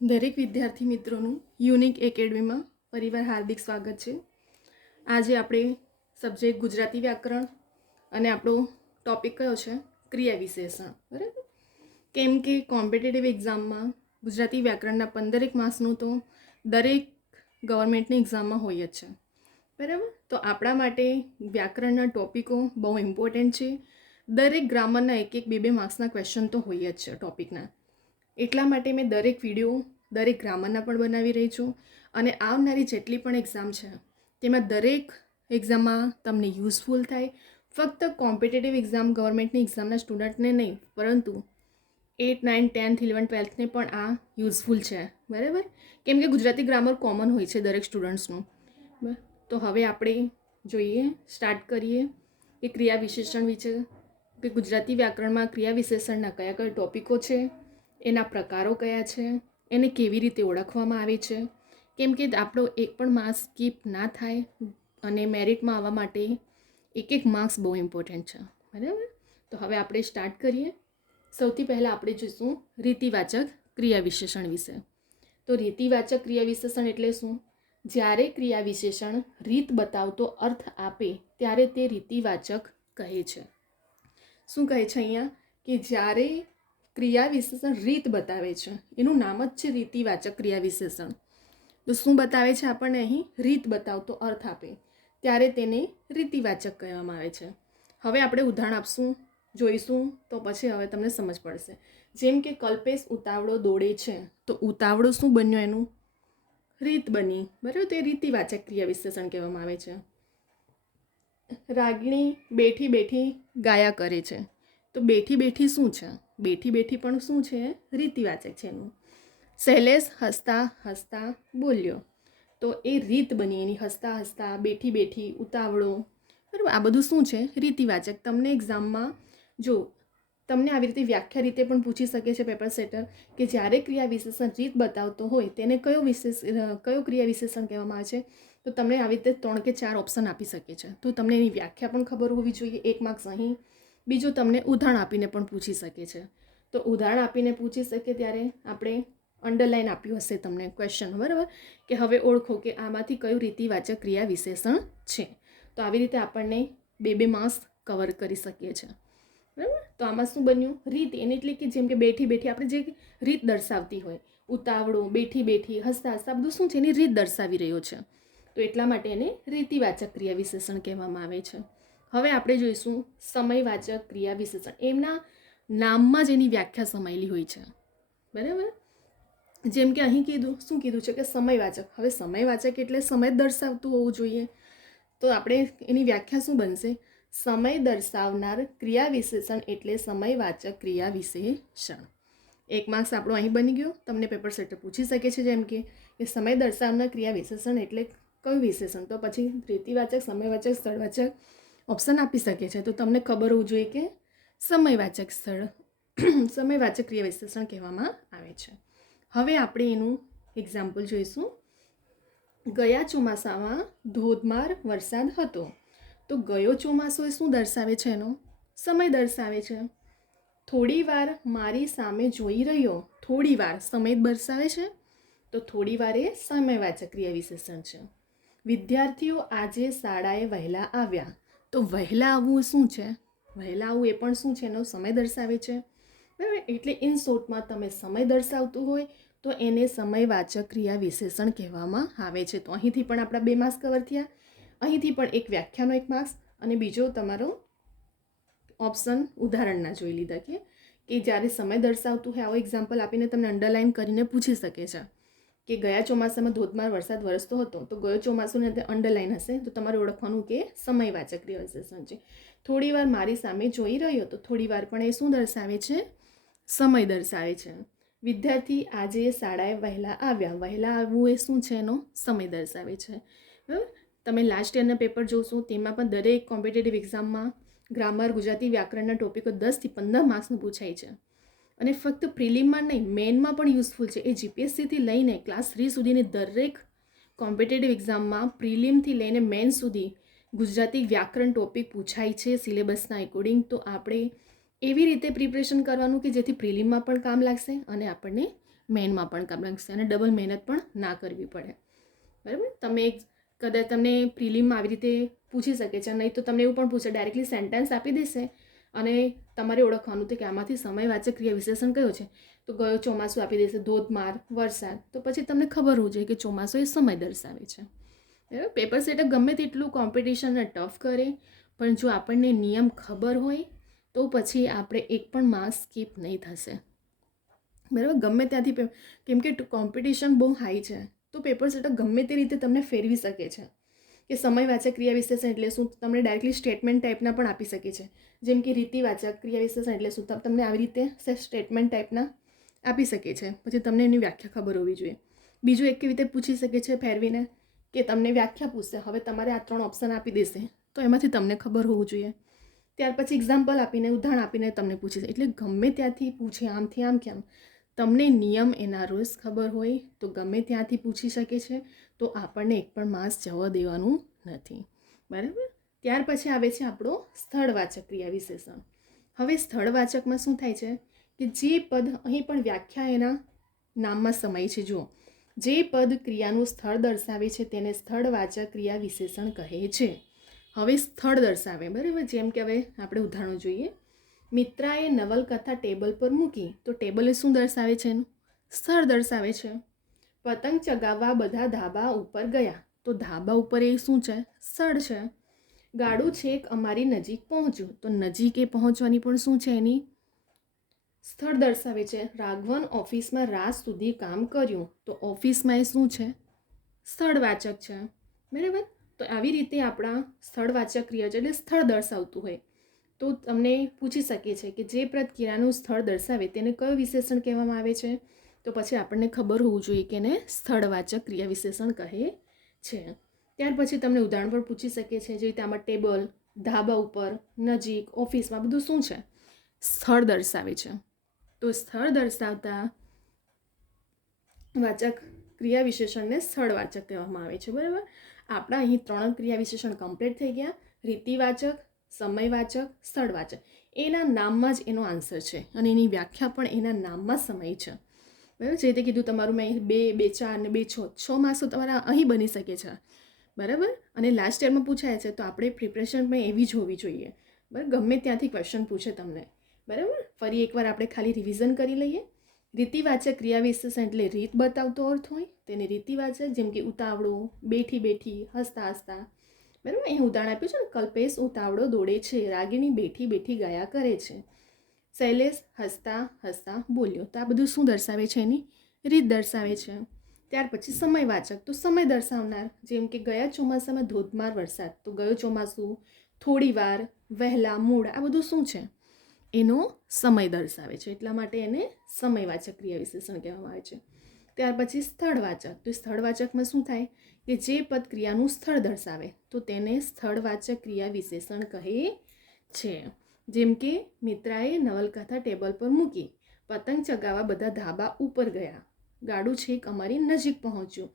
દરેક વિદ્યાર્થી મિત્રોનું યુનિક એકેડમીમાં ફરીવાર હાર્દિક સ્વાગત છે. આજે આપણે સબ્જેક્ટ ગુજરાતી વ્યાકરણ અને આપણો ટોપિક કયો છે? ક્રિયા વિશેષણ. બરાબર. કેમ કે કોમ્પિટિટિવ એક્ઝામમાં ગુજરાતી વ્યાકરણના 15 માર્ક્સનું તો દરેક ગવર્મેન્ટની એક્ઝામમાં હોય જ છે. બરાબર. તો આપણા માટે વ્યાકરણના ટોપિકો બહુ ઇમ્પોર્ટન્ટ છે. દરેક ગ્રામરના એક બે બે માર્ક્સના ક્વેશ્ચન તો હોય જ છે ટોપિકના. એટલા માટે મેં દરેક વિડીયો દરેક ગ્રામરના પણ બનાવી રહી છું અને આવનારી જેટલી પણ એક્ઝામ છે તેમાં દરેક એક્ઝામમાં તમને યુઝફુલ થાય. ફક્ત કોમ્પિટિટિવ એક્ઝામ ગવર્મેન્ટની એક્ઝામના સ્ટુડન્ટને નહીં, પરંતુ 8, 9, 10, 11, 12ને પણ આ યુઝફુલ છે. બરાબર. કેમ કે ગુજરાતી ગ્રામર કોમન હોય છે દરેક સ્ટુડન્ટ્સનું. તો હવે આપણે જોઈએ, સ્ટાર્ટ કરીએ કે ક્રિયા વિશેષણ વિશે, કે ગુજરાતી વ્યાકરણમાં ક્રિયા વિશેષણના કયા કયા ટોપિકો છે, એના પ્રકારો કયા છે, એને કેવી રીતે ઓળખવામાં આવે છે. કેમ કે આપણો એક પણ માર્ક્સ સ્કીપ ના થાય અને મેરિટમાં આવવા માટે એક માર્ક્સ બહુ ઇમ્પોર્ટન્ટ છે. બરાબર. તો હવે આપણે સ્ટાર્ટ કરીએ. સૌથી પહેલાં આપણે જોઈશું રીતિવાચક ક્રિયા વિશેષણ વિશે. તો રીતિવાચક ક્રિયા વિશેષણ એટલે શું? જ્યારે ક્રિયા વિશેષણ રીત બતાવતો અર્થ આપે ત્યારે તે રીતિવાચક કહે છે. શું કહે છે અહીંયા? કે જ્યારે ક્રિયા વિશેષણ રીત બતાવે છે, એનું નામ જ છે રીતિવાચક ક્રિયા વિશેષણ. તો શું બતાવે છે આપણને? અહીં રીત બતાવતો અર્થ આપે ત્યારે તેને રીતિવાચક કહેવામાં આવે છે. હવે આપણે ઉદાહરણ આપશું, જોઈશું, તો પછી હવે તમને સમજ પડશે. જેમ કે કલ્પેશ ઉતાવળો દોડે છે, તો ઉતાવળો શું બન્યો? એનું રીત બની. બરાબર. તો એ રીતિવાચક ક્રિયા વિશેષણ કહેવામાં આવે છે. રાગિણી બેઠી બેઠી ગાયા કરે છે, તો બેઠી બેઠી શું છે? બેઠી બેઠી પણ શું છે? રીતિવાચક છે એનું. શૈલેષ હસતા હસતા બોલ્યો, તો એ રીત બની એની. હસતા હસતા, બેઠી બેઠી, ઉતાવળો. બરાબર. આ બધું શું છે? રીતિવાચક. તમને એક્ઝામમાં જો તમને આવી રીતે વ્યાખ્યા રીતે પણ પૂછી શકે છે પેપર સેટર, કે જ્યારે ક્રિયા વિશેષણ રીત બતાવતો હોય તેને કયો ક્રિયા વિશેષણ કહેવામાં આવે છે? તો તમને આવી રીતે 3 કે 4 ઓપ્શન આપી શકે છે. તો તમને એની વ્યાખ્યા પણ ખબર હોવી જોઈએ. 1 માર્ક્સ અહીં. બીજું તમને ઉદાહરણ આપીને પણ પૂછી શકે છે. તો ઉદાહરણ આપીને પૂછી શકે ત્યારે આપણે અંડરલાઈન આપ્યું હશે તમને ક્વેશ્ચન. બરાબર. કે હવે ઓળખો કે આમાંથી કયું રીતિવાચક ક્રિયા વિશેષણ છે. તો આવી રીતે આપણને 2 માર્ક્સ કવર કરી શકીએ છીએ. બરાબર. તો આમાં શું બન્યું? રીત. એને એટલે કે જેમ કે બેઠી બેઠી આપણે જે રીત દર્શાવતી હોય, ઉતાવળો, બેઠી બેઠી, હસતા હસતા, બધું શું છે? એની રીત દર્શાવી રહ્યો છે. તો એટલા માટે એને રીતિવાચક ક્રિયા વિશેષણ કહેવામાં આવે છે. હવે આપણે જોઈશું સમયવાચક ક્રિયા વિશેષણ. એમના નામમાં જ એની વ્યાખ્યા સમાયેલી હોય છે. બરાબર. જેમ કે અહીં શું કીધું છે? કે સમયવાચક. હવે સમયવાચક એટલે સમય દર્શાવતું હોવું જોઈએ. તો આપણે એની વ્યાખ્યા શું બનશે? સમય દર્શાવનાર ક્રિયા વિશેષણ એટલે સમયવાચક ક્રિયા વિશેષણ. 1 માર્ક્સ આપણો અહીં બની ગયો. તમને પેપર સેટર પૂછી શકે છે જેમ કે સમય દર્શાવનાર ક્રિયા વિશેષણ એટલે કયું વિશેષણ? તો પછી રીતિવાચક, સમયવાચક, સ્થળવાચક ઓપ્શન આપી શકે છે. તો તમને ખબર હોવું જોઈએ કે સમયવાચક સમયવાચક ક્રિયા વિશેષણ કહેવામાં આવે છે. હવે આપણે એનું એક્ઝામ્પલ જોઈશું. ગયા ચોમાસામાં ધોધમાર વરસાદ હતો. તો ગયો ચોમાસો એ શું દર્શાવે છે? એનો સમય દર્શાવે છે. થોડી વાર મારી સામે જોઈ રહ્યો, થોડી વાર સમય દર્શાવે છે. તો થોડી વાર એ સમયવાચક ક્રિયા વિશેષણ છે. વિદ્યાર્થીઓ આજે શાળાએ વહેલા આવ્યા. તો વહેલા આવવું શું છે? વહેલા આવવું એ પણ શું છે? એનો સમય દર્શાવે છે. બરાબર. એટલે ઇન શોર્ટમાં તમે સમય દર્શાવતું હોય તો એને સમયવાચક ક્રિયા વિશેષણ કહેવામાં આવે છે. તો અહીંથી પણ આપણા 2 માર્ક્સ કવર થયા. અહીંથી પણ એક વ્યાખ્યાનો 1 માર્ક્સ અને બીજો તમારો ઓપ્શન ઉદાહરણના જોઈ લીધા. કે જ્યારે સમય દર્શાવતું હોય આવો એક્ઝામ્પલ આપીને તમને અંડરલાઈન કરીને પૂછી શકે છે કે ગયા ચોમાસામાં ધોધમાર વરસાદ વરસતો હતો. તો ગયો ચોમાસુને અંદર અંડરલાઈન હશે. તો તમારે ઓળખવાનું કે સમયવાચક ક્રિયા વિશેષણ છે. થોડી વાર મારી સામે જોઈ રહ્યો, તો થોડી વાર પણ એ શું દર્શાવે છે? સમય દર્શાવે છે. વિદ્યાર્થી આજે શાળાએ વહેલા આવ્યા. વહેલા આવવું એ શું છે? એનો સમય દર્શાવે છે. બરાબર. તમે લાસ્ટ યરના પેપર જોશો તેમાં પણ દરેક કોમ્પિટિટિવ એક્ઝામમાં ગ્રામર, ગુજરાતી વ્યાકરણના ટોપિકો 10 થી 15 માર્ક્સનું પૂછાય છે. અને ફક્ત પ્રિલિમમાં નહીં, મેનમાં પણ યુઝફુલ છે. એ જીપીએસસીથી લઈને ક્લાસ 3 સુધીની દરેક કોમ્પિટિટિવ એક્ઝામમાં પ્રિલિમથી લઈને મેન સુધી ગુજરાતી વ્યાકરણ ટોપિક પૂછાય છે સિલેબસના એકોર્ડિંગ. તો આપણે એવી રીતે પ્રિપરેશન કરવાનું કે જેથી પ્રિલિમમાં પણ કામ લાગશે અને આપણને મેનમાં પણ કામ લાગશે અને ડબલ મહેનત પણ ના કરવી પડે. બરાબર. તમે કદાચ તમને પ્રિલિમમાં આવી રીતે પૂછી શકે છે, નહીં તો તમને એવું પણ પૂછે, ડાયરેક્ટલી સેન્ટેન્સ આપી દેશે અને તમારે ઓળખવાનું કે આમાંથી સમયવાચક ક્રિયા વિશેષણ કયો છે. તો ગયો ચોમાસું આપી દેશે, ધોધમાર, વરસાદ, તો પછી તમને ખબર હોવું જોઈએ કે ચોમાસું એ સમય દર્શાવે છે. બરાબર. પેપર સેટર ગમે તેટલું કોમ્પિટિશનને ટફ કરે, પણ જો આપણને નિયમ ખબર હોય તો પછી આપણે એક પણ માર્ક્સ સ્કીપ નહીં થશે. બરાબર. ગમે ત્યાંથી, કેમ કે કોમ્પિટિશન બહુ હાઈ છે, તો પેપર સેટર ગમે તે રીતે તમને ફેરવી શકે છે કે સમયવાચક ક્રિયા વિશેષણ એટલે શું. તમને ડાયરેક્ટલી સ્ટેટમેન્ટ ટાઈપના પણ આપી શકે છે, જેમ કે રીતિવાચક ક્રિયા વિશેષણ એટલે શું, તમને આવી રીતે સ્ટેટમેન્ટ ટાઈપના આપી શકે છે. પછી તમને એની વ્યાખ્યા ખબર હોવી જોઈએ. બીજું એક કેવી રીતે પૂછી શકે છે ફેરવીને, કે તમને વ્યાખ્યા પૂછશે, હવે તમારે આ 3 ઓપ્શન આપી દેશે, તો એમાંથી તમને ખબર હોવું જોઈએ. ત્યાર પછી એક્ઝામ્પલ આપીને, ઉદાહરણ આપીને તમને પૂછી શકે. એટલે ગમે ત્યાંથી પૂછે, આમથી આમ કેમ, તમને નિયમ એના રૂલ્સ ખબર હોય તો ગમે ત્યાંથી પૂછી શકે છે, તો આપણને એક પણ માર્ક્સ જવા દેવાનું નથી. બરાબર. ત્યાર પછી આવે છે આપણો સ્થળવાચક ક્રિયા વિશેષણ. હવે સ્થળવાચકમાં શું થાય છે કે જે પદ, અહીં પણ વ્યાખ્યા એના નામમાં સમાય છે. જુઓ, જે પદ ક્રિયાનું સ્થળ દર્શાવે છે તેને સ્થળવાચક ક્રિયા વિશેષણ કહે છે. હવે સ્થળ દર્શાવે, બરાબર. જેમ કે હવે આપણે ઉદાહરણો જોઈએ. મિત્રાએ નવલકથા ટેબલ પર મૂકી, તો ટેબલ એ શું દર્શાવે છે? એનું સ્થળ દર્શાવે છે. પતંગ ચગાવવા બધા ધાબા ઉપર ગયા, તો ધાબા ઉપર એ શું છે? સ્થળ છે. ગાડું છેક અમારી નજીક પહોંચ્યું, તો નજીક એ પહોંચવાની પણ શું છે? એની સ્થળ દર્શાવે છે. રાઘવન ઓફિસમાં રાત સુધી કામ કર્યું, તો ઓફિસમાં એ શું છે? સ્થળવાચક છે. બરાબર. તો આવી રીતે આપણા સ્થળવાચક ક્રિયા છે, એટલે સ્થળ દર્શાવતું હોય તો તમને પૂછી શકે છે કે જે ક્રિયાનું સ્થળ દર્શાવે તેને કયો વિશેષણ કહેવામાં આવે છે. તો પછી આપણને ખબર હોવું જોઈએ કે એને સ્થળવાચક ક્રિયા વિશેષણ કહે છે. ત્યાર પછી તમને ઉદાહરણ પણ પૂછી શકે છે, જે રીતે આમાં ટેબલ, ધાબા ઉપર, નજીક, ઓફિસમાં બધું શું છે? સ્થળ દર્શાવે છે. તો સ્થળ દર્શાવતા વાચક ક્રિયા વિશેષણને સ્થળવાચક કહેવામાં આવે છે. બરાબર. આપણા અહીં 3 ક્રિયા વિશેષણ કમ્પ્લીટ થઈ ગયા. રીતિવાચક, સમયવાચક, સ્થળવાચક. એના નામમાં જ એનો આન્સર છે અને એની વ્યાખ્યા પણ એના નામમાં સમય છે. બરાબર. જે રીતે કીધું તમારું મેં 2, 2, 4 અને 2, 6 માર્ક્સો તમારા અહીં બની શકે છે. બરાબર. અને લાસ્ટ યરમાં પૂછાય છે, તો આપણે પ્રિપરેશન પણ એવી જ હોવી જોઈએ. બરાબર. ગમે ત્યાંથી ક્વેશ્ચન પૂછે તમને. બરાબર. ફરી એકવાર આપણે ખાલી રિવિઝન કરી લઈએ. રીતિવાચક ક્રિયા વિશેષણ એટલે રીત બતાવતો અર્થ હોય તેને રીતિવાચક, જેમ કે ઉતાવળો, બેઠી બેઠી, હસતા હસતા. બરાબર. અહીં ઉદાહરણ આપ્યું છે ને, કલ્પેશ ઉતાવળો દોડે છે, રાગિણી બેઠી બેઠી ગાયા કરે છે, શૈલેષ હસતા હસતા બોલ્યો. તો આ બધું શું દર્શાવે છે? એની રીત દર્શાવે છે. ત્યાર પછી સમયવાચક, તો સમય દર્શાવનાર, જેમ કે ગયા ચોમાસામાં ધોધમાર વરસાદ, તો ગયો ચોમાસું, થોડી વાર, વહેલા, મૂળ, આ બધું શું છે? એનો સમય દર્શાવે છે. એટલા માટે એને સમયવાચક ક્રિયા વિશેષણ કહેવામાં આવે છે. ત્યાર પછી સ્થળવાચક, તો સ્થળવાચકમાં શું થાય કે જે પદ ક્રિયાનું સ્થળ દર્શાવે તો તેને સ્થળવાચક ક્રિયા વિશેષણ કહે છે. જેમ કે મિત્રાએ નવલકથા ટેબલ પર મૂકી, પતંગ ચગાવવા બધા ધાબા ઉપર ગયા, ગાડું છેક અમારી નજીક પહોંચ્યું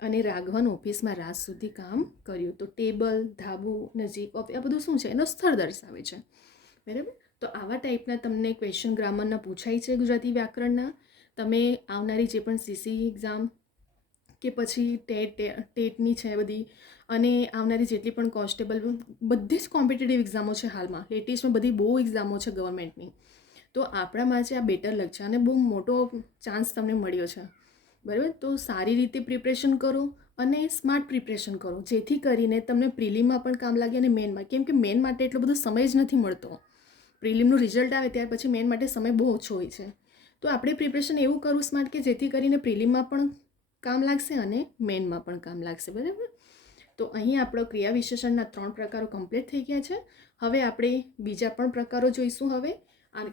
અને રાઘવન ઓફિસમાં રાત સુધી કામ કર્યું. તો ટેબલ, ધાબુ, નજીક, આ બધું શું છે? એનો સ્થળ દર્શાવે છે. બરાબર. તો આવા ટાઈપના તમને ક્વેશ્ચન ગ્રામરના પૂછાય છે ગુજરાતી વ્યાકરણના. તમે આવનારી જે પણ સીસી એક્ઝામ કે પછી ટેટની છે બધી, અને આવનારી જેટલી પણ કોન્સ્ટેબલ, બધી જ કોમ્પિટિટિવ એક્ઝામો છે હાલમાં, લેટેસ્ટમાં બધી બહુ એક્ઝામો છે ગવર્મેન્ટની. તો આપણા માટે આ બેટર લક છે અને બહુ મોટો ચાન્સ તમને મળ્યો છે. બરાબર. તો સારી રીતે પ્રિપરેશન કરો અને સ્માર્ટ પ્રિપરેશન કરો, જેથી કરીને તમને પ્રિલિમમાં પણ કામ લાગે અને મેનમાં, કેમ કે મેન માટે એટલો બધો સમય જ નથી મળતો. પ્રિલિમનું રિઝલ્ટ આવે ત્યાર પછી મેન માટે સમય બહુ ઓછો હોય છે. તો આપણે પ્રિપરેશન એવું કરવું સ્માર્ટ કે જેથી કરીને પ્રિલિમમાં પણ કામ લાગશે અને મેનમાં પણ કામ લાગશે. બરાબર. તો અહીં આપણો ક્રિયા વિશેષણના 3 પ્રકારો કમ્પ્લીટ થઈ ગયા છે. હવે આપણે બીજા પણ પ્રકારો જોઈશું હવે,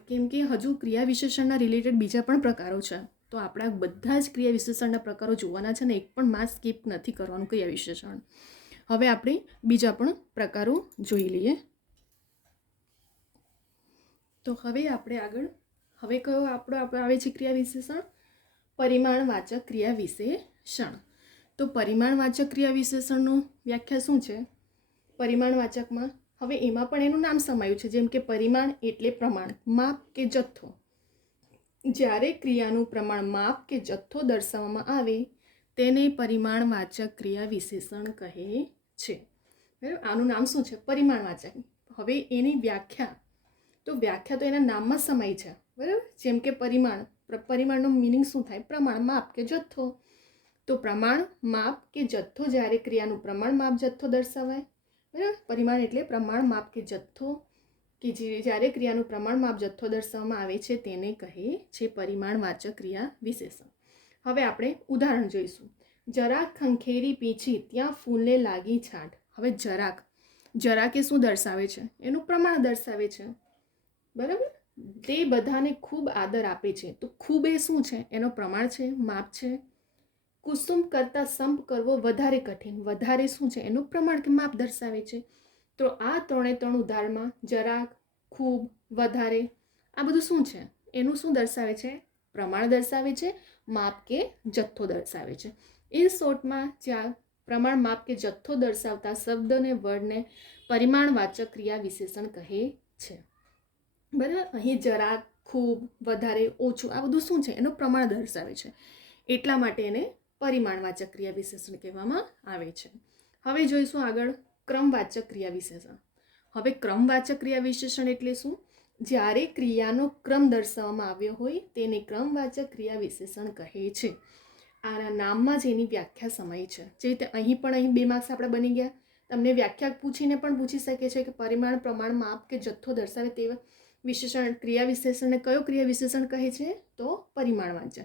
કેમ કે હજુ ક્રિયા વિશેષણના રિલેટેડ બીજા પણ પ્રકારો છે. તો આપણા બધા જ ક્રિયા વિશેષણના પ્રકારો જોવાના છે ને એક પણ માર્ક્સ સ્કીપ નથી કરવાનું ક્રિયા વિશેષણ. હવે આપણે બીજા પણ પ્રકારો જોઈ લઈએ. તો હવે આપણે આગળ, હવે કયો આપણો આવે છે ક્રિયા વિશેષણ? પરિમાણવાચક ક્રિયા વિશેષણ. તો પરિમાણવાચક ક્રિયા વિશેષણનું વ્યાખ્યા શું છે? પરિમાણવાચકમાં હવે એમાં પણ એનું નામ સમાયું છે, જેમ કે પરિમાણ એટલે પ્રમાણ, માપ કે જથ્થો. જ્યારે ક્રિયાનું પ્રમાણ માપ કે જથ્થો દર્શાવવામાં આવે તેને પરિમાણવાચક ક્રિયા વિશેષણ કહે છે. બરાબર, આનું નામ શું છે? પરિમાણવાચક. હવે એની વ્યાખ્યા તો એના નામમાં સમાય છે. બરાબર, જેમ કે પરિમાણનું મિનિંગ શું થાય? પ્રમાણ, માપ કે જથ્થો. તો પ્રમાણ, માપ કે જથ્થો જ્યારે ક્રિયાનું પ્રમાણ, માપ, જથ્થો દર્શાવાય. બરાબર, પરિમાણ એટલે પ્રમાણ, માપ કે જથ્થો કે જ્યારે ક્રિયાનું પ્રમાણ, માપ, જથ્થો દર્શાવવામાં આવે છે તેને કહે છે પરિમાણવાચક ક્રિયા વિશેષણ. હવે આપણે ઉદાહરણ જોઈશું. જરાક ખંખેરી પીંછી ત્યાં ફૂલને લાગી છાંટ. હવે જરાક એ શું દર્શાવે છે? એનું પ્રમાણ દર્શાવે છે. બરાબર, તે બધાને ખૂબ આદર આપે છે. તો ખૂબ એ શું છે? એનો પ્રમાણ છે, માપ છે. કુસુમ કરતાં સંપ કરવો વધારે કઠિન. વધારે શું છે? એનું પ્રમાણ કે માપ દર્શાવે છે. તો આ ત્રણે ત્રણ ઉદાહરણમાં જરાક, ખૂબ, વધારે આ બધું શું છે? એનું શું દર્શાવે છે? પ્રમાણ દર્શાવે છે, માપ કે જથ્થો દર્શાવે છે. ઇન શોર્ટમાં જ્યાં પ્રમાણ, માપ કે જથ્થો દર્શાવતા શબ્દને વર્ડને પરિમાણવાચક ક્રિયા વિશેષણ કહે છે. બરાબર, અહીં જરાક, ખૂબ, વધારે, ઓછું આ બધું શું છે? એનું પ્રમાણ દર્શાવે છે. એટલા માટે એને પરિમાણવાચક ક્રિયા વિશેષણ કહેવામાં આવે છે. હવે જોઈશું આગળ ક્રમવાચક ક્રિયા વિશેષણ. હવે ક્રમવાચક ક્રિયા વિશેષણ એટલે શું? જ્યારે ક્રિયાનો ક્રમ દર્શાવવામાં આવ્યો હોય તેને ક્રમવાચક ક્રિયા વિશેષણ કહે છે. આના નામમાં જ એની વ્યાખ્યા સમાય છે. જે રીતે અહીં 2 માર્ક્સ આપણે બની ગયા. તમને વ્યાખ્યા પૂછીને પણ પૂછી શકે છે કે પરિમાણ, પ્રમાણ, માપ કે જથ્થો દર્શાવે તેવા વિશેષણ ક્રિયા વિશેષણને કયો ક્રિયા વિશેષણ કહે છે? તો પરિમાણવાચક.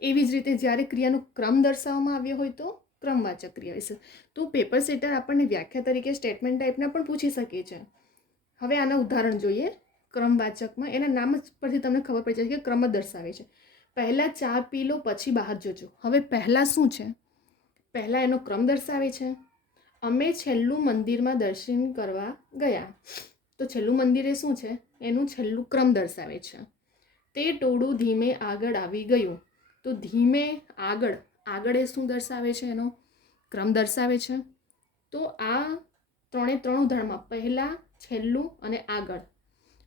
એવી જ રીતે જ્યારે ક્રિયાનો ક્રમ દર્શાવવામાં આવ્યો હોય તો ક્રમવાચક ક્રિયા વિશેષણ. તો પેપર સેટર આપણને વ્યાખ્યા તરીકે સ્ટેટમેન્ટ ટાઈપના પણ પૂછી શકે છે. હવે આના ઉદાહરણ જોઈએ. ક્રમવાચકમાં એના નામ પરથી તમને ખબર પડી જાય કે ક્રમ દર્શાવે છે. પહેલાં ચા પી લો પછી બહાર જજો. હવે પહેલાં શું છે? પહેલાં એનો ક્રમ દર્શાવે છે. અમે છેલ્લું મંદિરમાં દર્શન કરવા ગયા. તો છેલ્લું મંદિર એ શું છે? એનું છેલ્લું ક્રમ દર્શાવે છે. તે ટોળું ધીમે આગળ આવી ગયું. તો ધીમે આગળ એ શું દર્શાવે છે? એનો ક્રમ દર્શાવે છે. તો આ ત્રણે ત્રણ ઉદાહરણમાં પહેલાં, છેલ્લું અને આગળ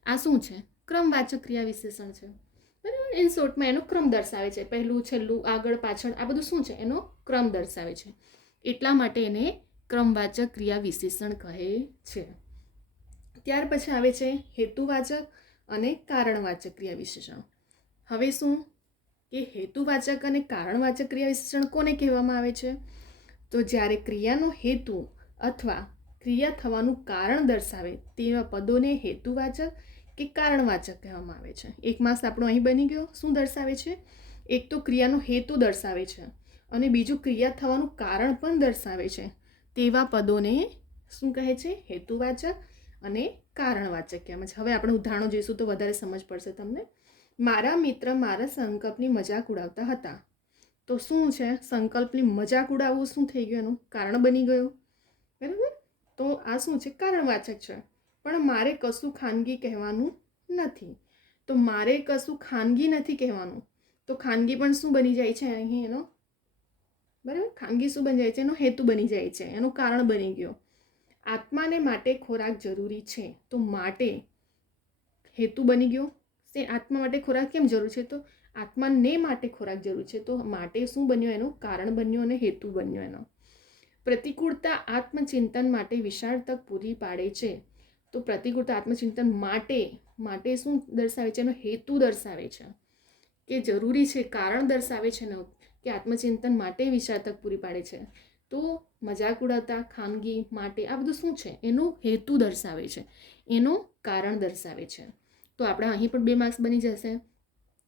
આ શું છે? ક્રમવાચક ક્રિયા વિશેષણ છે. બરાબર, ઇન શોર્ટમાં એનો ક્રમ દર્શાવે છે. પહેલું, છેલ્લું, આગળ, પાછળ આ બધું શું છે? એનો ક્રમ દર્શાવે છે. એટલા માટે એને ક્રમવાચક ક્રિયા વિશેષણ કહે છે. ત્યાર પછી આવે છે હેતુવાચક અને કારણવાચક ક્રિયા વિશેષણ. હવે શું કે હેતુવાચક અને કારણવાચક ક્રિયા વિશેષણ કોને કહેવામાં આવે છે? તો જ્યારે ક્રિયાનો હેતુ અથવા ક્રિયા થવાનું કારણ દર્શાવે તેવા પદોને હેતુવાચક કે કારણવાચક કહેવામાં આવે છે. 1 માર્ક્સ આપણો અહીં બની ગયો. શું દર્શાવે છે? એક તો ક્રિયાનો હેતુ દર્શાવે છે અને બીજું ક્રિયા થવાનું કારણ પણ દર્શાવે છે. તેવા પદોને શું કહે છે? હેતુવાચક અને કારણવાચક કહેવામાં છે. હવે આપણે ઉદાહરણો જોઈશું તો વધારે સમજ પડશે તમને. મારા મિત્ર મારા સંકલ્પની મજાક ઉડાવતા હતા. તો શું છે? સંકલ્પની મજાક ઉડાવવું શું થઈ ગયું? એનું કારણ બની ગયું. બરાબર, તો આ શું છે? કારણવાચક છે. પણ મારે કશું ખાનગી કહેવાનું નથી. તો મારે કશું ખાનગી નથી કહેવાનું. તો ખાનગી પણ શું બની જાય છે અહીં એનો? બરાબર, ખાનગી શું બની જાય છે? એનો હેતુ બની જાય છે, એનું કારણ બની ગયો. આત્માને માટે ખોરાક જરૂરી છે. તો માટે હેતુ બની ગયો. તે આત્મા માટે ખોરાક કેમ જરૂર છે? તો આત્માને માટે ખોરાક જરૂર છે. તો માટે શું બન્યો? એનું કારણ બન્યું અને હેતુ બન્યો એનો. પ્રતિકૂળતા આત્મચિંતન માટે વિશાળ તક પૂરી પાડે છે. તો પ્રતિકૂળતા આત્મચિંતન માટે શું દર્શાવે છે? એનો હેતુ દર્શાવે છે કે જરૂરી છે, કારણ દર્શાવે છે ને કે આત્મચિંતન માટે વિશાળ તક પૂરી પાડે છે. તો મજાક ઉડાવતા, ખાનગી, માટે આ બધું શું છે? એનો હેતુ દર્શાવે છે, એનું કારણ દર્શાવે છે. તો આપણે અહીં પણ 2 માર્ક્સ બની જશે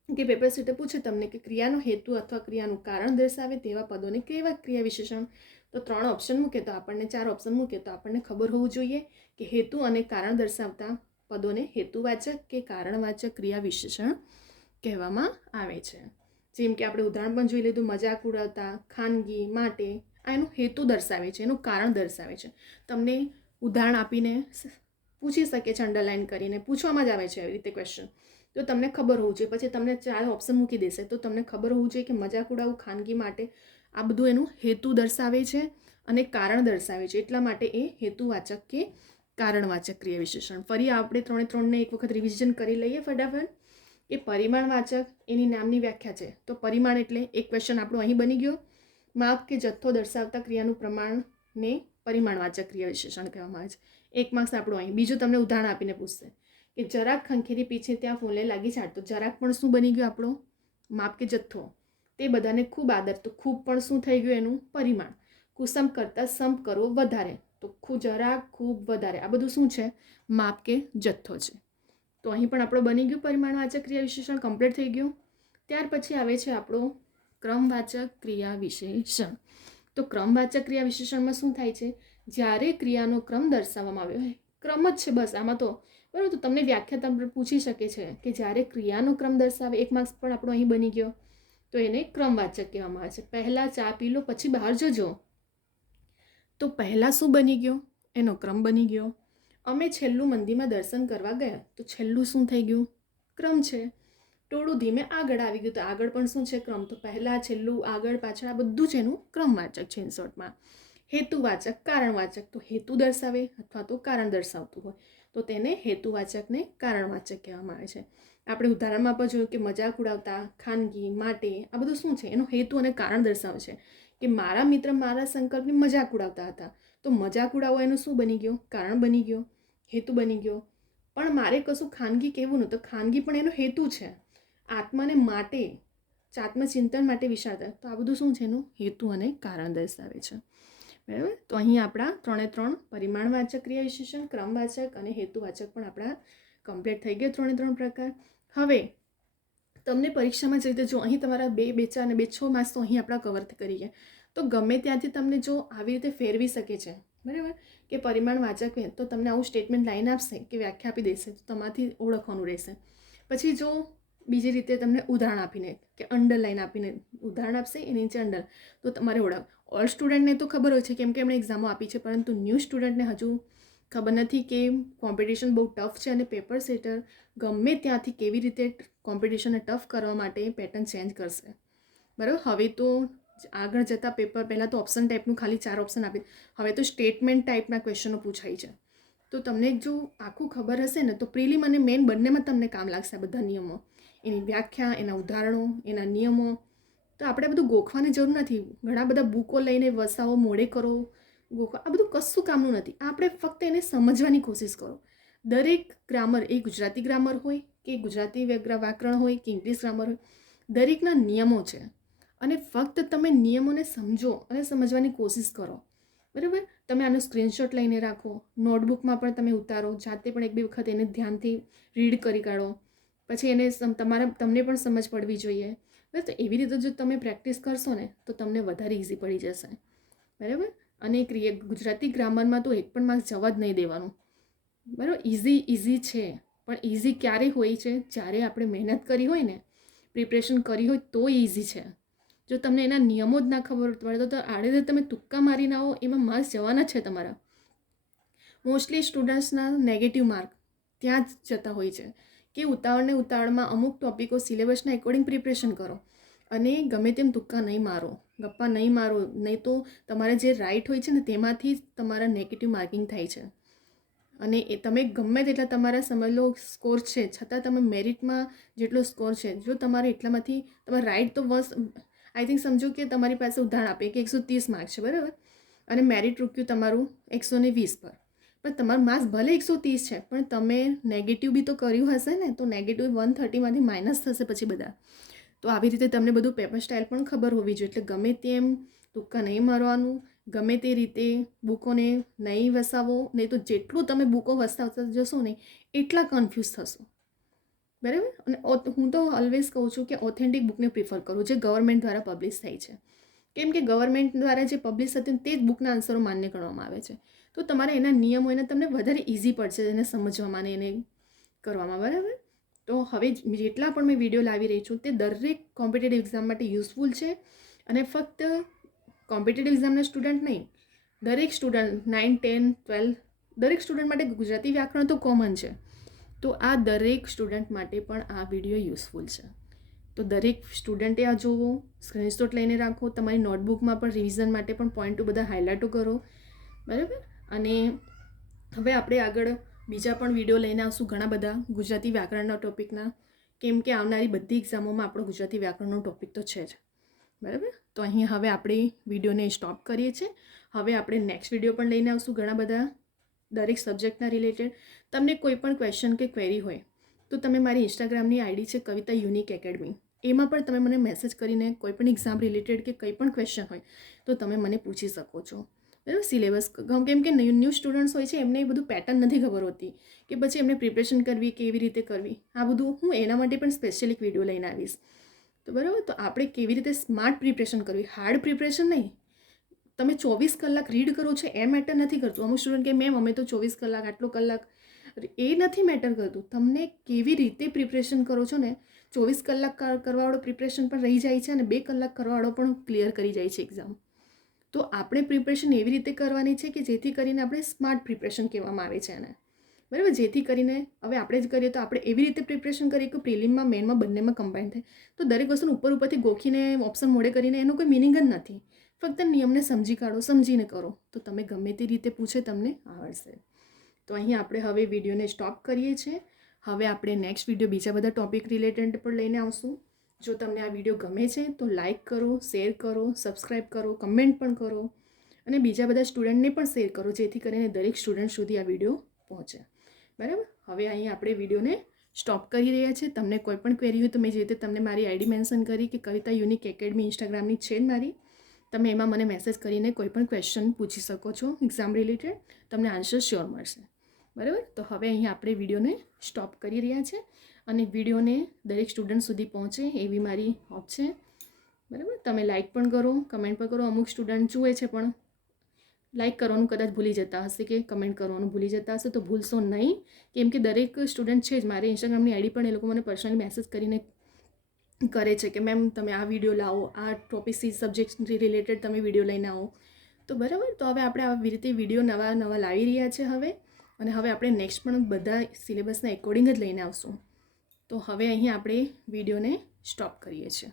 કે પેપર સેટર પૂછે તમને કે ક્રિયાનો હેતુ અથવા ક્રિયાનું કારણ દર્શાવે તેવા પદોને કેવા ક્રિયા વિશેષણ? તો 3 ઓપ્શન મૂકે તો આપણને 4 ઓપ્શન મૂકે તો આપણને ખબર હોવું જોઈએ કે હેતુ અને કારણ દર્શાવતા પદોને હેતુવાચક કે કારણવાચક ક્રિયા વિશેષણ કહેવામાં આવે છે. જેમ કે આપણે ઉદાહરણ પણ જોઈ લીધું. મજાક ઉડાવતા, ખાનગી, માટે આ એનું હેતુ દર્શાવે છે, એનું કારણ દર્શાવે છે. તમને ઉદાહરણ આપીને પૂછી શકે છે, અંડરલાઇન કરીને પૂછવામાં જ આવે છે એવી રીતે ક્વેશ્ચન. તો તમને ખબર હોવું જોઈએ. પછી તમને 4 ઓપ્શન મૂકી દેશે તો તમને ખબર હોવું જોઈએ કે મજાક ઉડાવવું, ખાનગી, માટે આ બધું એનું હેતુ દર્શાવે છે અને કારણ દર્શાવે છે. એટલા માટે એ હેતુવાચક કે કારણવાચક ક્રિયા વિશેષણ. ફરી આપણે 3 એક વખત રિવિઝન કરી લઈએ ફટાફટ. કે પરિમાણવાચક એની નામની વ્યાખ્યા છે. તો પરિમાણ એટલે એક ક્વેશ્ચન આપણો અહીં બની ગયો. માપ કે જથ્થો દર્શાવતા ક્રિયાનું પ્રમાણને પરિમાણવાચક ક્રિયા વિશેષણ કહેવામાં આવે છે. 1 માર્ક્સ આપણો અહીં. બીજું તમને ઉદાહરણ આપીને પૂછશે કે જરાક ખંખેરી પીછે ત્યાં ફૂલે લાગી છાંટ. તો જરાક પણ શું બની ગયો આપણો? માપ કે જથ્થો. તે બધાને ખૂબ આદર. તો ખૂબ પણ શું થઈ ગયું? એનું પરિમાણ. કુસમ કરતાં સંપ કરવો વધારે. તો જરાક, ખૂબ, વધારે આ બધું શું છે? માપ કે જથ્થો છે. તો અહીં પણ આપણો બની ગયું પરિમાણવાચક ક્રિયા વિશેષણ કમ્પ્લીટ થઈ ગયું. ત્યાર પછી આવે છે આપણો ક્રમવાચક ક્રિયા વિશેષણ. તો ક્રમવાચક ક્રિયા વિશેષણમાં શું થાય છે? જ્યારે ક્રિયાનો ક્રમ દર્શાવવામાં આવ્યો હોય, ક્રમ જ છે બસ આમાં તો, બરાબર. તો તમને વ્યાખ્યા તમને પૂછી શકે છે કે જ્યારે ક્રિયાનો ક્રમ દર્શાવે, 1 માર્ક્સ પણ આપણો અહીં બની ગયો. તો એને ક્રમવાચક કહેવામાં આવે છે. પહેલાં ચા પી લો પછી બહાર જજો. તો પહેલાં શું બની ગયો? એનો ક્રમ બની ગયો. અમે છેલ્લું મંદિરમાં દર્શન કરવા ગયા. તો છેલ્લું શું થઈ ગયું? ક્રમ છે. ટોળું ધીમે આગળ આવી ગયું. તો આગળ પણ શું છે? ક્રમ. તો પહેલાં, છેલ્લું, આગળ, પાછળ આ બધું છે એનું ક્રમવાચક છે. ઇન શોર્ટમાં હેતુવાચક, કારણવાચક. તો હેતુ દર્શાવે અથવા તો કારણ દર્શાવતું હોય તો તેને હેતુવાચક ને કારણવાચક કહેવામાં આવે છે. આપણે ઉદાહરણમાં પણ જોયું કે મજાક ઉડાવતા, ખાનગી, માટે આ બધું શું છે? એનો હેતુ અને કારણ દર્શાવે છે. કે મારા મિત્ર મારા સંકલ્પની મજાક ઉડાવતા હતા. તો મજાક ઉડાવવો એનું શું બની ગયો? કારણ બની ગયો, હેતુ બની ગયો. પણ મારે કશું ખાનગી કહેવું ન, તો ખાનગી પણ એનો હેતુ છે. આત્માને માટે, આત્મચિંતન માટે વિચારતા. તો આ બધું શું છે? એનું હેતુ અને કારણ દર્શાવે છે. બરાબર. તો અહીં આપણા 3 પરિમાણવાચક ક્રિયા વિશેષણ, ક્રમવાચક અને હેતુવાચક પણ આપણા કમ્પ્લીટ થઈ ગયા. 3 પ્રકાર. હવે તમને પરીક્ષામાં જઈ જો અહીં તમારા 2, 4 અને 6 માર્ક્સ તો અહીં આપણા કવર કરી ગયા. તો ગમે ત્યાંથી તમને જો આવી રીતે ફેરવી શકે છે, બરાબર, કે પરિમાણવાચક તો તમને આવું સ્ટેટમેન્ટ લાઈન આપશે કે વ્યાખ્યા આપી દેશે, તો તમારાથી ઓળખવાનું રહેશે. પછી જો બીજી રીતે તમને ઉદાહરણ આપીને કે અંડરલાઈન આપીને ઉદાહરણ આપશે, એની નીચે અંડર, તો તમારે ઓળખ. ઓલ સ્ટુડન્ટને તો ખબર હોય છે કેમ કે એમણે એક્ઝામો આપી છે, પરંતુ ન્યૂ સ્ટુડન્ટને હજુ ખબર નથી કે કોમ્પિટિશન બહુ ટફ છે અને પેપર સેટર ગમે ત્યાંથી કેવી રીતે કોમ્પિટિશનને ટફ કરવા માટે પેટર્ન ચેન્જ કરશે. બરાબર. હવે તો આગળ જતાં પેપર પહેલાં તો ઓપ્શન ટાઈપનું ખાલી 4 ઓપ્શન આપે, હવે તો સ્ટેટમેન્ટ ટાઈપના ક્વેશ્ચનો પૂછાય છે. તો તમને જો આખું ખબર હશે ને તો પ્રિલિમ અને મેઇન બંનેમાં તમને કામ લાગશે આ બધા નિયમો, એની વ્યાખ્યા, એના ઉદાહરણો, એના નિયમો. તો આપણે બધું ગોખવાની જરૂર નથી. ઘણા બધા બુકો લઈને વસાવો, મોડે કરો, ગોખવા, આ બધું કશું કામનું નથી. આપણે ફક્ત એને સમજવાની કોશિશ કરો. દરેક ગ્રામર, એ ગુજરાતી ગ્રામર હોય કે ગુજરાતી વ્યાકરણ હોય કે ઇંગ્લિશ ગ્રામર હોય, દરેકના નિયમો છે. અને ફક્ત તમે નિયમોને સમજો અને સમજવાની કોશિશ કરો. બરાબર. તમે આનો સ્ક્રીનશોટ લઈને રાખો, નોટબુકમાં પણ તમે ઉતારો, જાતે પણ 1-2 વખત એને ધ્યાનથી રીડ કરી કાઢો. પછી એને તમને પણ સમજ પડવી જોઈએ. બરાબર. તો એવી રીતે જો તમે પ્રેક્ટિસ કરશો ને તો તમને વધારે ઇઝી પડી જશે. બરાબર. અને ગુજરાતી ગ્રામરમાં તો 1 પણ માર્ક્સ જવા જ નહીં દેવાનું. બરાબર. ઇઝી છે, પણ ઇઝી ક્યારે હોય છે? જ્યારે આપણે મહેનત કરી હોય ને, પ્રિપરેશન કરી હોય તો ઇઝી છે. જો તમને એના નિયમો જ ના ખબર પડે તો આડે તમે તુક્કા મારીને આવો, એમાં માર્ક્સ જવાના છે તમારા. મોસ્ટલી સ્ટુડન્ટ્સના નેગેટિવ માર્ક ત્યાં જ જતા હોય છે કે ઉતાવળમાં અમુક ટોપિકો સિલેબસના એકોર્ડિંગ પ્રિપરેશન કરો અને ગમે તેમ તુક્કા નહીં મારો, ગપ્પા નહીં મારો, નહીં તો તમારે જે રાઇટ હોય છે ને તેમાંથી જ તમારા નેગેટિવ માર્કિંગ થાય છે. અને એ તમે ગમે તેટલા તમારા સમજ લો સ્કોર છે, છતાં તમે મેરિટમાં જેટલો સ્કોર છે, જો તમારે એટલામાંથી તમારે રાઇટ તો બસ આઈ થિંક સમજો કે તમારી પાસે ઉદાહરણ આપે કે 130 માર્ક છે, બરાબર, અને મેરિટ રૂક્યું તમારું 120 પર, પણ તમારું માર્ક્સ ભલે 130 છે પણ તમે નેગેટિવ બી તો કર્યું હશે ને, તો નેગેટિવ 130માંથી માઇનસ થશે પછી બધા. તો આવી રીતે તમને બધું પેપર સ્ટાઇલ પણ ખબર હોવી જોઈએ. એટલે ગમે તેમ તુક્કા નહીં મારવાનું, ગમે તે રીતે બુકોને નહીં વસાવો, નહીં તો જેટલું તમે બુકો વસાવતા જશો ને એટલા કન્ફ્યુઝ થશો. બરાબર. અને હું તો ઓલવેઝ કહું છું કે ઓથેન્ટિક બુકને પ્રિફર કરું જે ગવર્મેન્ટ દ્વારા પબ્લિશ થઈ છે. કેમ કે ગવર્મેન્ટ દ્વારા જે પબ્લિશ થતી તે જ બુકના આન્સરો માન્ય કરવામાં આવે છે. તો તમારે એના નિયમો એને તમને વધારે ઇઝી પડશે એને સમજવામાં અને એને કરવામાં. બરાબર. તો હવે જેટલા પણ મેં વિડીયો લાવી રહી છું તે દરેક કોમ્પિટેટિવ એક્ઝામ માટે યુઝફુલ છે. અને ફક્ત કોમ્પિટેટિવ એક્ઝામના સ્ટુડન્ટ નહીં, દરેક સ્ટુડન્ટ 9, 10, 12 દરેક સ્ટુડન્ટ માટે ગુજરાતી વ્યાકરણ તો કોમન છે. તો આ દરેક સ્ટુડન્ટ માટે પણ આ વિડીયો યુઝફુલ છે. તો દરેક સ્ટુડન્ટે આ જોવો, સ્ક્રીનશોટ લઈને રાખો, તમારી નોટબુકમાં પણ રિવિઝન માટે પણ પોઈન્ટો બધા હાઇલાઇટો કરો. બરાબર. અને હવે આપણે આગળ બીજા પણ વિડીયો લઈને આવશું ઘણા બધા ગુજરાતી વ્યાકરણના ટોપિકના, કેમ કે આવનારી બધી એક્ઝામોમાં આપણો ગુજરાતી વ્યાકરણનો ટોપિક તો છે જ, બરાબર. તો અહીં હવે આપણે વિડીયોને સ્ટોપ કરીએ છીએ. હવે આપણે નેક્સ્ટ વિડીયો પણ લઈને આવશું ઘણા બધા દરેક સબ્જેક્ટના રિલેટેડ. તમને કોઈ પણ ક્વેશ્ચન કે ક્વેરી હોય તો તમે મારી ઇન્સ્ટાગ્રામની આઈડી છે કવિતા યુનિક એકેડમી, એમાં પણ તમે મને મેસેજ કરીને કોઈ પણ એક્ઝામ રિલેટેડ કે કંઈ પણ ક્વેશ્ચન હોય તો તમે મને પૂછી શકો છો, બરાબર. સિલેબસ કેમ કે ન્યૂ સ્ટુડન્ટ્સ હોય છે એમને એ બધું પેટર્ન નથી ખબર હોતી કે પછી એમને પ્રિપરેશન કરવી કેવી રીતે કરવી, આ બધું હું એના માટે પણ સ્પેશિયલ એક વિડીયો લઈને આવીશ. તો બરાબર, તો આપણે કેવી રીતે સ્માર્ટ પ્રિપરેશન કરવી, હાર્ડ પ્રિપરેશન નહીં. તમે 24 કલાક રીડ કરો છો એ મેટર નથી કરતું. અમુક સ્ટુડન્ટ કે મેમ અમે તો 24 કલાક આટલો કલાક, એ નથી મેટર કરતું. તમને કેવી રીતે પ્રિપરેશન કરો છો ને, 24 કલાક કરવાવાળો પ્રિપરેશન પણ રહી જાય છે અને 2 કલાક કરવાવાળો પણ ક્લિયર કરી જાય છે એક્ઝામ. તો આપણે પ્રિપરેશન એવી રીતે કરવાની છે કે જેથી કરીને આપણે સ્માર્ટ પ્રિપરેશન કહેવામાં આવે છે એને, બરાબર. જેથી કરીને હવે આપણે જ કરીએ તો આપણે એવી રીતે પ્રિપરેશન કરીએ કે પ્રિલિમમાં મેનમાં બંનેમાં કમ્બાઈન થાય. તો દરેક વસ્તુને ઉપરથી ગોખીને ઓપ્શન મોડે કરીને એનો કોઈ મિનિંગ જ નથી. ફક્ત નિયમને સમજી કાઢો, સમજીને કરો તો તમે ગમે તે રીતે પૂછે તમને આવડશે. તો અહીં આપણે હવે વિડીયોને સ્ટોપ કરીએ છીએ. હવે આપણે નેક્સ્ટ વિડીયો બીજા બધા ટોપિક રિલેટેડ પણ લઈને આવશું. જો તમને આ વિડીયો ગમે છે તો લાઇક કરો, શેર કરો, સબસ્ક્રાઈબ કરો, કમેન્ટ પણ કરો અને બીજા બધા સ્ટુડન્ટને પણ શેર કરો જેથી કરીને દરેક સ્ટુડન્ટ સુધી આ વિડીયો પહોંચે, બરાબર. હવે અહીં આપણે વિડીયોને સ્ટોપ કરી રહ્યા છીએ. તમને કોઈ પણ ક્વેરી હોય તો મેં જે રીતે તમને મારી આઈડી મેન્શન કરી કે કવિતા યુનિક એકેડમી ઇન્સ્ટાગ્રામની છે મારી, તમે એમાં મને મેસેજ કરીને કોઈ પણ ક્વેશ્ચન પૂછી શકો છો એક્ઝામ રિલેટેડ, તમને આન્સર શ્યોર મળશે, બરાબર. તો હવે અહીં આપણે વિડીયોને સ્ટોપ કરી રહ્યા છે અને વિડીયોને દરેક સ્ટુડન્ટ સુધી પહોંચે એવી મારી હોપ છે, બરાબર. તમે લાઇક પણ કરો, કમેન્ટ પણ કરો. અમુક સ્ટુડન્ટ જુએ છે પણ લાઇક કરવાનું કદાચ ભૂલી જતા હશે કે કમેન્ટ કરવાનું ભૂલી જતા હશે, તો ભૂલશો નહીં. કેમ કે દરેક સ્ટુડન્ટ છે જ મારી ઇન્સ્ટાગ્રામની આઈડી પણ એ લોકો મને પર્સનલી મેસેજ કરીને કરે છે કે મેમ તમે આ વિડીયો લાવો, આ ટોપિક સબ્જેક્ટ રિલેટેડ તમે વિડીયો લઈને આવો. તો બરાબર, તો હવે આપણે આવી રીતે વિડીયો નવા લાવી રહ્યા છે હવે, અને હવે આપણે નેક્સ્ટ પણ બધા સિલેબસના એકોર્ડિંગ જ લઈને આવશું. તો હવે અહીં આપણે વિડીયોને સ્ટોપ કરીએ છીએ.